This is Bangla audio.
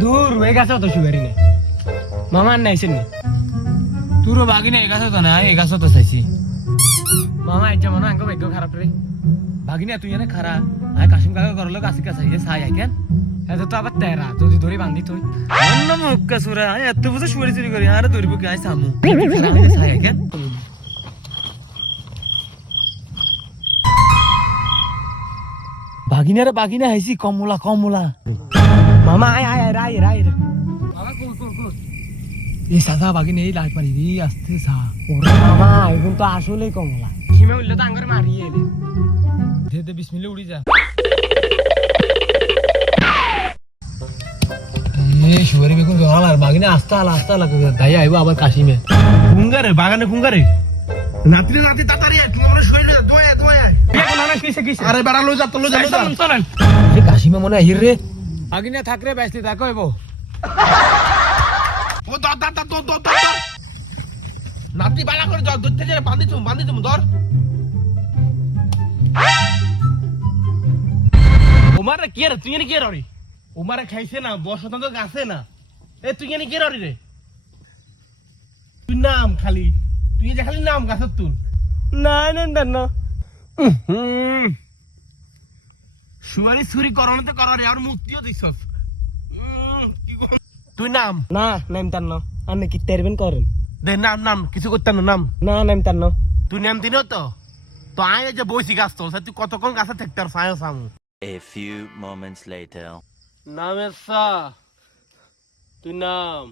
দূর এই গাছে তো সুপারি নেই মামার নাইছেন নি তোরও বাগিনা এই গাছও তো না এই গাছও তো চাইছি মামা আজ মনে আঙ্গ ভাগ্য খারাপ রে বাগিনা তুই এনে খারা আয় কাশিম কাকা করলো গাছি কাছে যে ছাই আই কেন এত তো আবার তেরা যদি ধরে বান্ধি তুই অন্য মুক্কা সুরা আয় এত বছর শুয়ারি চুরি করি আরে ধরিব কি আয় সামু ছাই আই কেন বাগিনা হাইছি কমলা মামা আয় আয় আয় রায় রে মামা কো এই সাদা বাগিনা এই লাইট মারি দি আস্তে সা ওরে মামা এখন তো আসলেই কমলা সীমে উঠলে তো আঙ্গরে মারিয়ে এলে দে দে বিসমিল্লাহ উড়ি যা এ শুয়ারি বেকুন গলার বাগিনা আস্তে আলা দাই আইবো আবার কাশিমে ফুঙ্গারে বাগানে ফুঙ্গারে নাতি তাড়াতাড়ি আয় তোমার শরীরে দোয়া এখন না কিসে কিসে আরে বেড়া লই যা তো লই যা চলেন এ কাশিমে মনে আহির রে বাগিনা থাকরে বেসলি তা কইব ও দর নাতি বালা করে ধর ধরতে যে বাঁধি তুমি ধর ওমারে কি রে তুই এনে কি রে ওমারে খাইছে না বসত তো গাছে না এ তুই এনে কি রে তুই নাম খালি তুই যে খালি নাম গাছের তুই না না সুয়ারি ছুরি করনে তো কররে আর মুক্তিও দিছস তুই নাম না নাম তার না আপনি কি তেরবেন করেন দে নাম কিছু করতে না নাম না নাম তার না তুই নাম দিনও তো তো আয় যে বইছি গাছ তো তুই কতক্ষণ গাছে থাকতে আর সায়ও সামু A few moments later. নামের সা তুই নাম